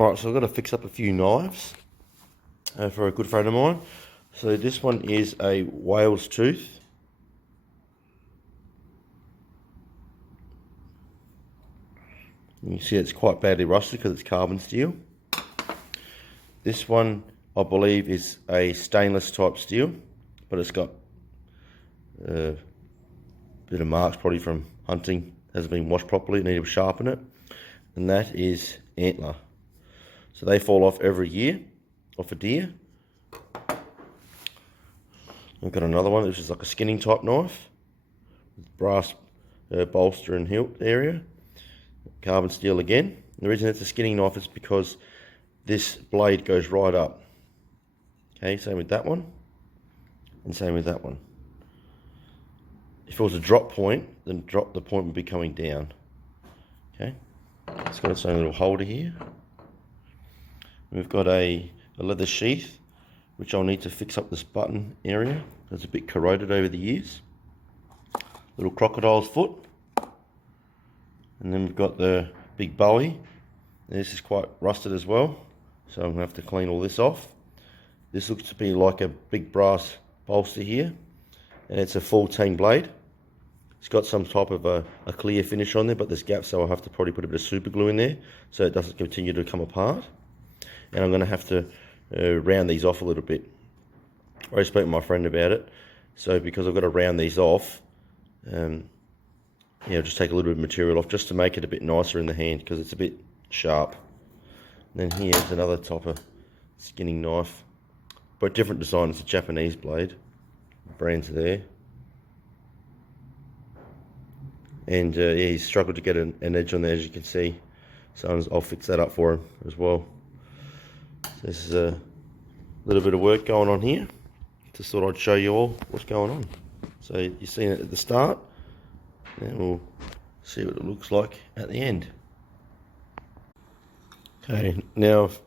Alright, so I've got to fix up a few knives for a good friend of mine. So this one is a whale's tooth. You can see it's quite badly rusted because it's carbon steel. This one, I believe, is a stainless type steel, but it's got a bit of marks probably from hunting. Hasn't been washed properly, need to sharpen it. And that is antler. So they fall off every year, off a deer. I've got another one, which is like a skinning type knife. Brass bolster and hilt area. Carbon steel again. The reason it's a skinning knife is because this blade goes right up. Okay, same with that one. And same with that one. If it was a drop point, then the point would be coming down. Okay, it's got its own little holder here. We've got a leather sheath, which I'll need to fix up this button area. It's a bit corroded over the years. Little crocodile's foot. And then we've got the big bowie. This is quite rusted as well, so I'm going to have to clean all this off. This looks to be like a big brass bolster here, and it's a full tang blade. It's got some type of a clear finish on there, but there's gaps, so I'll have to probably put a bit of super glue in there so it doesn't continue to come apart. And I'm going to have to round these off a little bit. I already spoke to my friend about it, so because I've got to round these off, just take a little bit of material off just to make it a bit nicer in the hand because it's a bit sharp. And then here's another type of skinning knife, but different design. It's a Japanese blade. Brands are there. And yeah, he's struggled to get an edge on there, as you can see. So I'll fix that up for him as well. So this is a little bit of work going on here. Just thought I'd show you all what's going on. So you've seen it at the start, and we'll see what it looks like at the end. Okay, now I've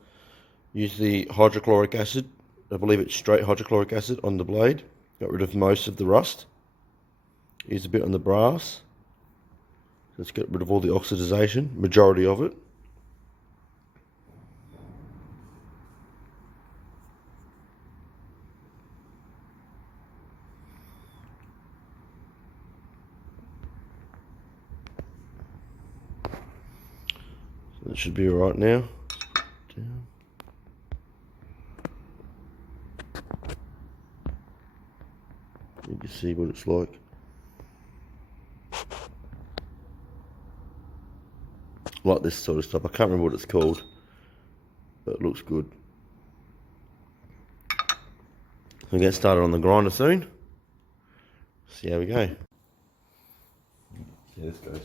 used the hydrochloric acid. I believe it's straight hydrochloric acid on the blade. Got rid of most of the rust. Used a bit on the brass. Let's get rid of all the oxidization, majority of it. So that should be alright now. Down. You can see what it's like. Like this sort of stuff. I can't remember what it's called, but it looks good. We'll get started on the grinder soon. See how we go. See how this goes.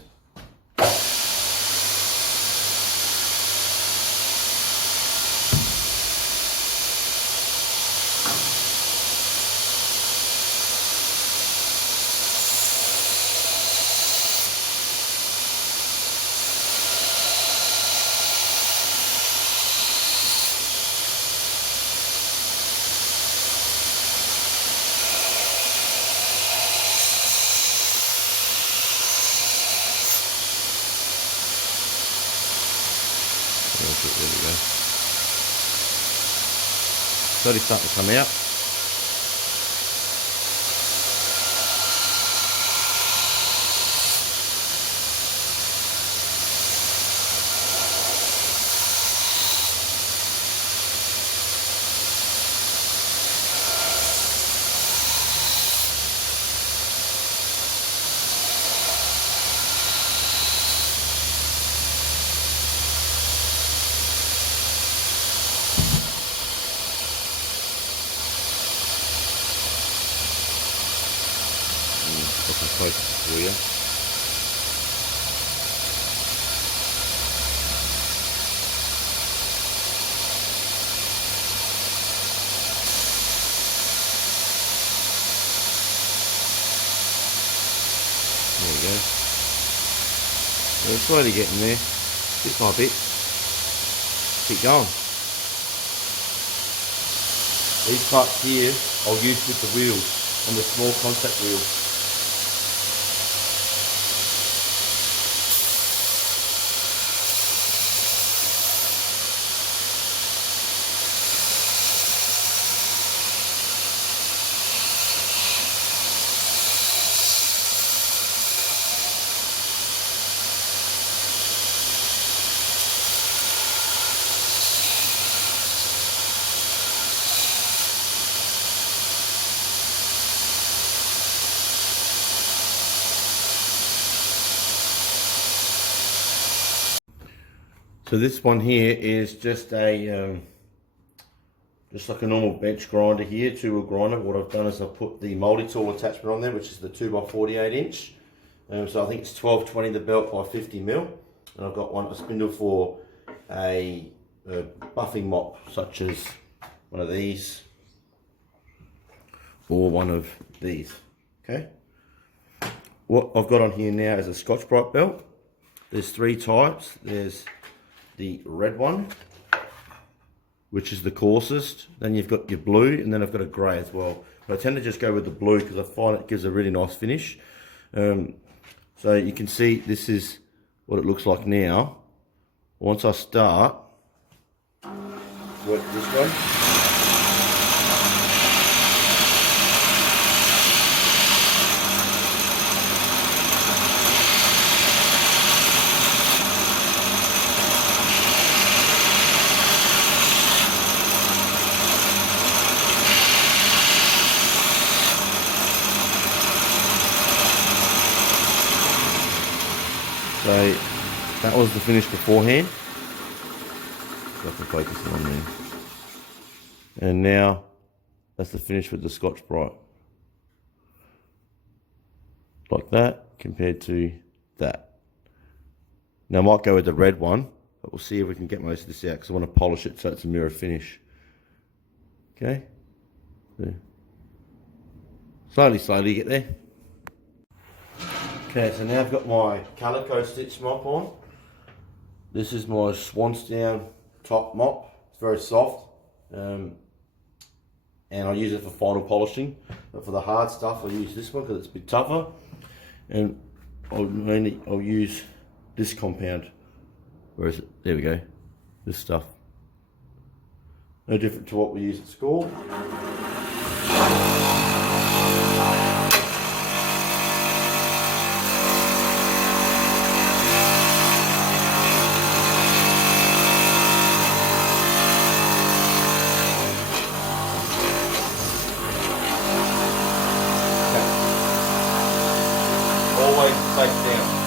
There we go. Slowly starting to come out. Focus for you. There we go. We're slowly getting there, bit by bit. Keep going. These parts here I'll use with the wheels, on the small contact wheel. So this one here is just a just like a normal bench grinder here, two-wheel grinder. What I've done is I've put the multi-tool attachment on there, which is the 2x48 inch. So I think it's 1220 the belt by 50 mil, and I've got a spindle for a buffing mop, such as one of these or one of these. Okay. What I've got on here now is a Scotch-Brite belt. There's three types. There's the red one, which is the coarsest. Then you've got your blue, and then I've got a grey as well. But I tend to just go with the blue because I find it gives a really nice finish. So you can see this is what it looks like now. Once I start, work this way. So that was the finish beforehand. So I can focus on there. And now that's the finish with the Scotch-Brite. Like that compared to that. Now I might go with the red one, but we'll see if we can get most of this out because I want to polish it so it's a mirror finish. Okay. So slowly get there. Okay, so now I've got my Calico stitch mop on. This is my Swansdown top mop. It's very soft, and I use it for final polishing. But for the hard stuff, I use this one because it's a bit tougher. And I'll use this compound. Where is it? There we go. This stuff. No different to what we use at school. Always face down.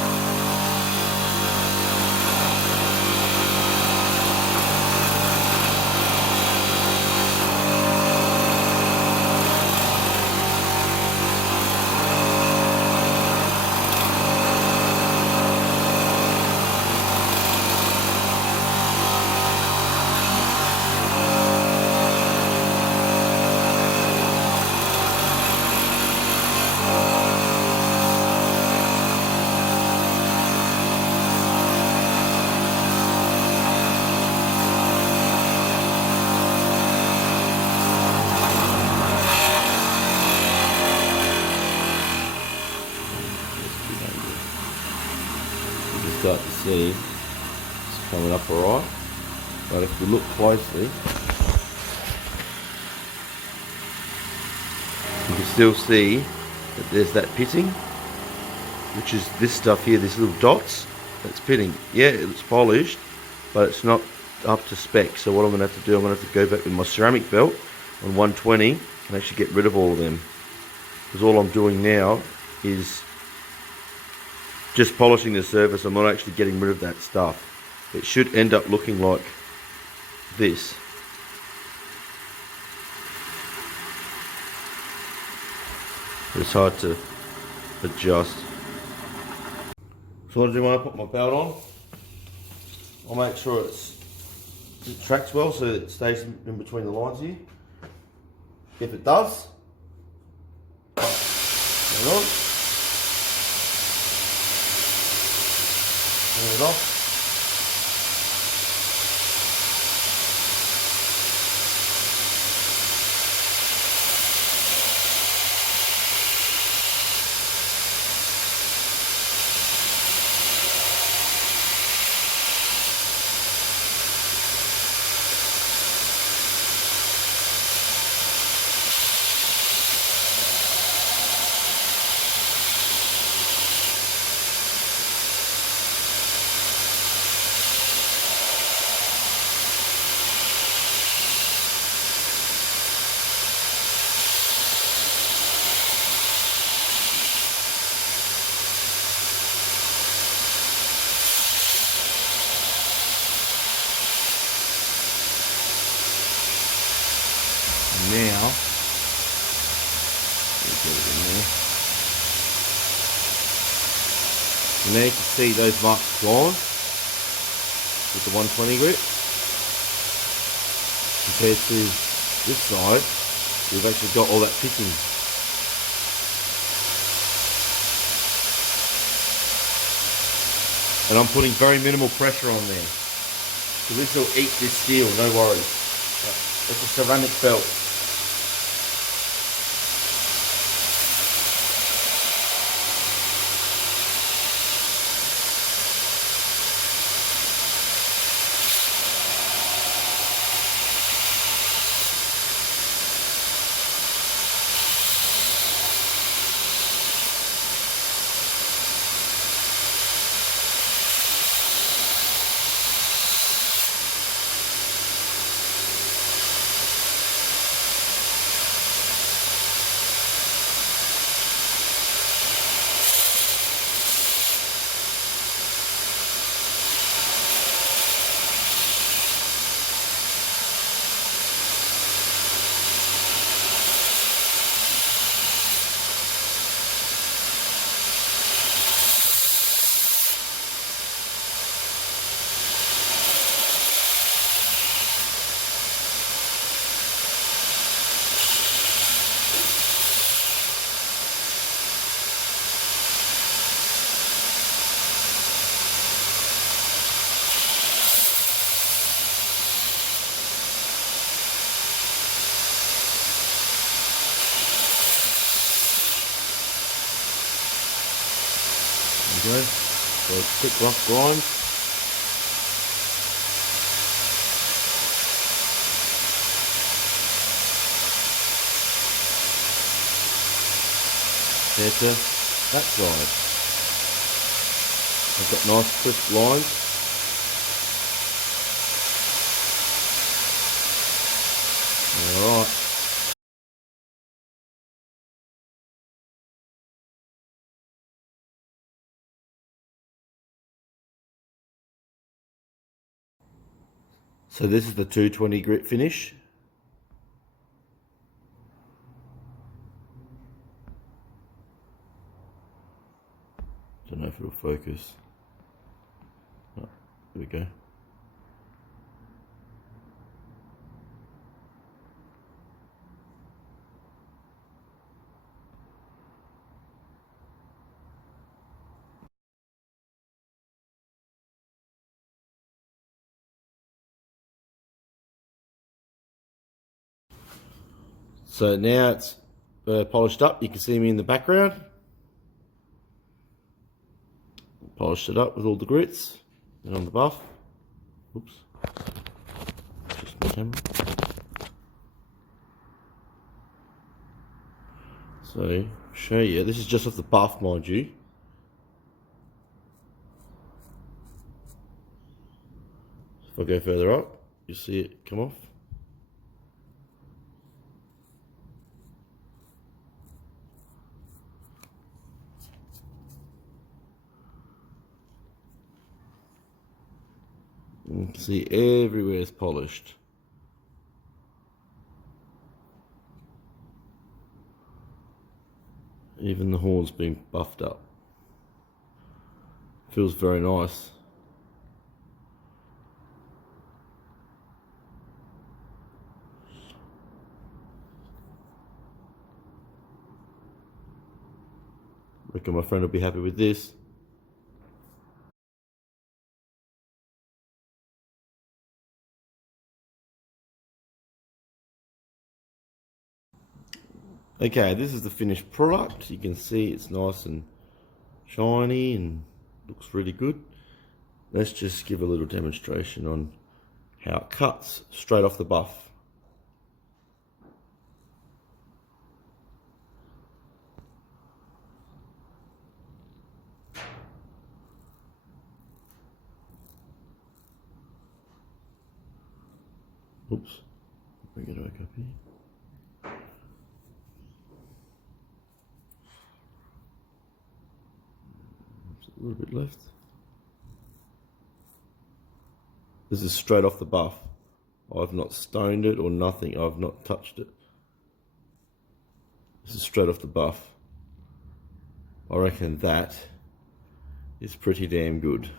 Start to see it's coming up alright, but if we look closely you can still see that there's that pitting, which is this stuff here, these little dots that's pitting. Yeah, it's polished, but it's not up to spec. So what I'm going to have to do, I'm going to have to go back with my ceramic belt on 120 and actually get rid of all of them, because all I'm doing now is just polishing the surface. I'm not actually getting rid of that stuff. It should end up looking like this. It's hard to adjust. So what I do when I put my belt on, I'll make sure it tracks well so that it stays in between the lines here. If it does, turn it on. Turn it off. now, let's get it in there. And now you can see those marks gone with the 120 grit. Compared to this side, we've actually got all that picking. And I'm putting very minimal pressure on there. So this will eat this steel, no worries. It's a ceramic belt. Okay, so quick rough grind. Compared to that side, I've got nice crisp lines. All right. So this is the 220 grit finish. Don't know if it'll focus. Oh, there we go. So now it's polished up. You can see me in the background. Polished it up with all the grits and on the buff. Oops. Just my camera. So, show you. This is just off the buff, mind you. If I go further up, you see it come off. You can see everywhere is polished. Even the horn's been buffed up. Feels very nice. Reckon my friend will be happy with this. Okay, this is the finished product. You can see it's nice and shiny and looks really good. Let's just give a little demonstration on how it cuts straight off the buff. Oops, bring it back up here. A little bit left. This is straight off the buff. I've not stoned it or nothing. I've not touched it. This is straight off the buff. I reckon that is pretty damn good.